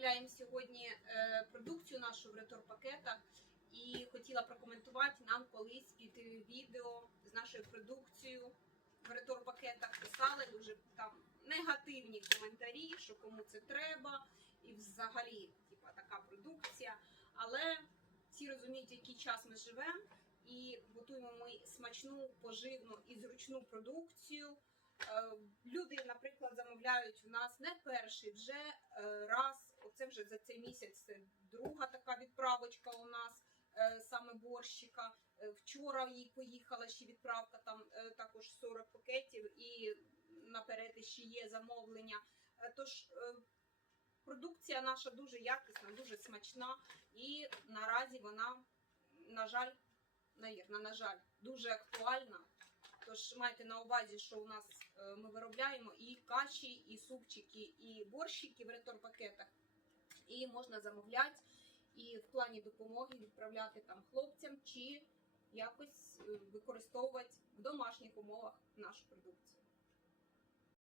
відправляємо сьогодні е, продукцію нашу в ретор-пакетах. І хотіла прокоментувати нам колись під відео з нашою продукцією в ретор-пакетах писали дуже там негативні коментарі, що кому це треба, і взагалі, типа, така продукція. Але всі розуміють, який час ми живемо, і готуємо ми смачну, поживну і зручну продукцію. Е, Люди, наприклад, замовляють у нас не перший вже е, раз. Оце вже за цей місяць це друга така відправочка у нас, е, саме борщика. Е, Вчора їй поїхала ще відправка, там е, також 40 пакетів, і наперед ще є замовлення. Тож продукція наша дуже якісна, дуже смачна, і наразі вона, на жаль, навірно, на жаль, дуже актуальна. Тож майте на увазі, що у нас ми виробляємо і каші, і супчики, і борщики в ретор-пакетах. І можна замовляти і в плані допомоги відправляти там хлопцям чи якось е, використовувати в домашніх умовах нашу продукцію.